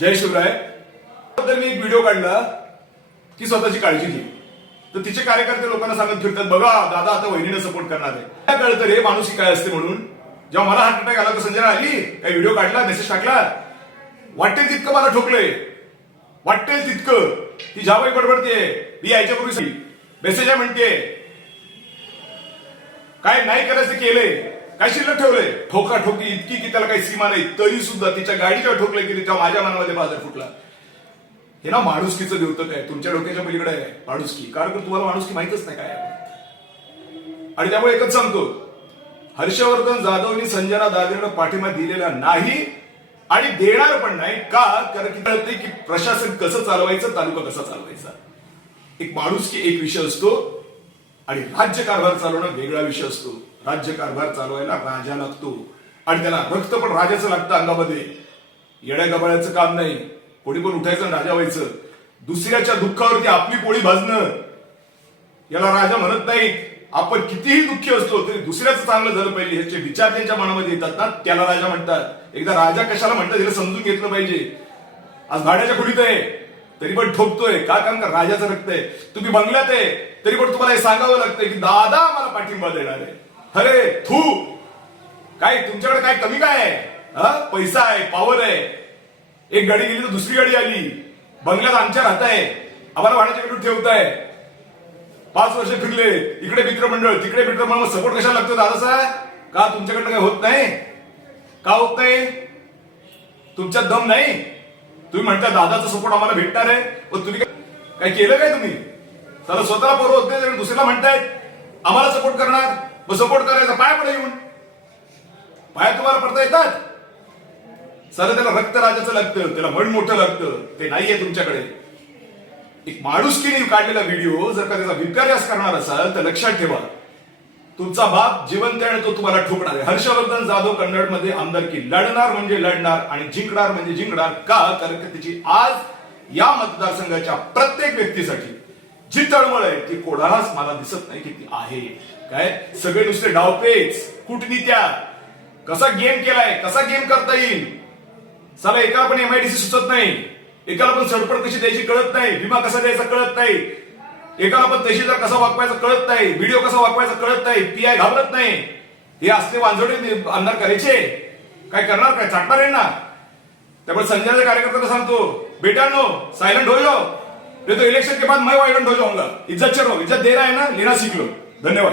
जय शिवराय. तर मी एक व्हिडिओ काढला की स्वतःची काळजी घे. तर तिचे कार्यकर्ते लोकांना सांगत फिरतात बघा दादा आता वहिनीने सपोर्ट करणार आहे. काय कळतं रे माणूस काय असते म्हणून? जेव्हा मला हार्ट अटॅक आला तर संजना आली काही व्हिडिओ काढला मेसेज टाकला? वाटेल तितकं मला ठोकलंय. वाटेल तितकं. ती जाबाई बडबडते मी यायच्यापूर्वी मेसेज आहे म्हणते. काय नाही करायचं ते केलंय. काय शिल्लक ठेवलंय. ठोका ठोकी इतकी की त्याला काही सीमा नाही. तरी सुद्धा तिच्या गाडीच्या ठोकले की तेव्हा माझ्या मनामध्ये बाजार फुटला. हे ना माणुसकीचं देवतं आहे तुमच्या डोक्याच्या पलीकडे आहे माणुसकी. कारण तुम्हाला माणुसकी माहितच नाही काय आणि त्यामुळे एकच सांगतो. हर्षवर्धन जाधवनी संजना दादरेनं पाठिंबा दिलेला नाही आणि देणार पण नाही. का? कारण की कळते की प्रशासन कसं चालवायचं तालुका कसा चालवायचा. एक माणुसकी एक विषय असतो. आणि राज्य कारभार चालवणं वेगळा विषय असतो. राज्य कारभार चालवायला राजा लागतो. आणि त्याला रक्त पण राजाचं लागतं अंगामध्ये. येड्या गबाळ्याचं काम नाही. कोणी पण उठायचं राजा व्हायचं. दुसऱ्याच्या दुःखावरती आपली पोळी भाजणं. याला राजा म्हणत नाही आपण कितीही दुःखी असलो तरी दुसऱ्याचं चांगलं झालं पाहिजे. ह्याचे विचार त्यांच्या मनामध्ये येतात ना त्याला राजा म्हणतात. एकदा राजा कशाला म्हणतात याला समजून घेतलं पाहिजे. आज भाड्याच्या खोलीत आहे. तरी पण ठोकतोय. का? कारण का राजाचं रक्त आहे. तुम्ही बंगल्यात आहे. तरी पण तुम्हाला हे सांगावं लागतंय की दादा मला पाठिंबा देणार आहे. अरे थू! काय तुमच्याकडे काय कमी काय आहे? हा? पैसा आहे पॉवर आहे. एक गाडी गेली तर दुसरी गाडी आली. बंगल्यात आमच्या राहत आहे. आम्हाला भाड्याच्या ठेवताय. पाच वर्ष फिरले. इकडे मित्रमंडळ तिकडे मित्रमंडळ. सपोर्ट कशाला लागतो दादासाहेब का तुमच्याकडनं काय होत नाही? का होत नाही? तुमच्यात दम नाही? तुम्ही म्हणता दादाचा सपोर्ट आम्हाला भेटणार आहे. पण तुम्ही काय- केलं काय तुम्ही? त्याला स्वतःला बरोबर होते आणि दुसऱ्याला म्हणतायत आम्हाला सपोर्ट करणार. मग सपोर्ट करायचा पाय पडे येऊन. पाय तुम्हाला पडता येतात. सर त्याला रक्त राजाचं लागतं त्याला मन मोठं लागतं ते नाहीये तुमच्याकडे. एक माणुसकीने काढलेला व्हिडिओ जर का त्याचा विपर्यास करणार असाल तर लक्षात ठेवा. तुमचा बाप जिवंत आहे तो तुम्हाला ठोकणार आहे. हर्षवर्धन जाधव कन्नडमध्ये आमदारकी लढणार म्हणजे लढणार आणि जिंकणार म्हणजे जिंकणार का? कारण की तिची आज या मतदारसंघाच्या प्रत्येक व्यक्तीसाठी जी तळमळ आहे ती कोणालाच मला दिसत नाही की ती आहे. काय? सगळे नुसते डावपेच कूटनीत्या. कसा गेम केलाय? कसा गेम करता येईल? साला एकाला पण एमआयडीसी सुचत नाही. एकाला पण सडपड कशी द्यायची कळत नाही. विमा कसा द्यायचा कळत नाही. एकाला पण तहसीलदार कसा वागवायचा कळत नाही व्हिडिओ कसा वागवायचा कळत नाही पीआय घाबरत नाही. हे असले वांजोडे आमदार करायचे. काय करणार काय? चाटणार आहे ना? त्यामुळे संजयच्या कार्यकर्त्याला सांगतो बेटानो सायलेंट हो जाओ तो इलेक्शन के बाद मैं वायलेंट हो जाऊंगा. इज्जत चलो इज्जत दे रहा है ना? लेना सीख लो धन्यवाद.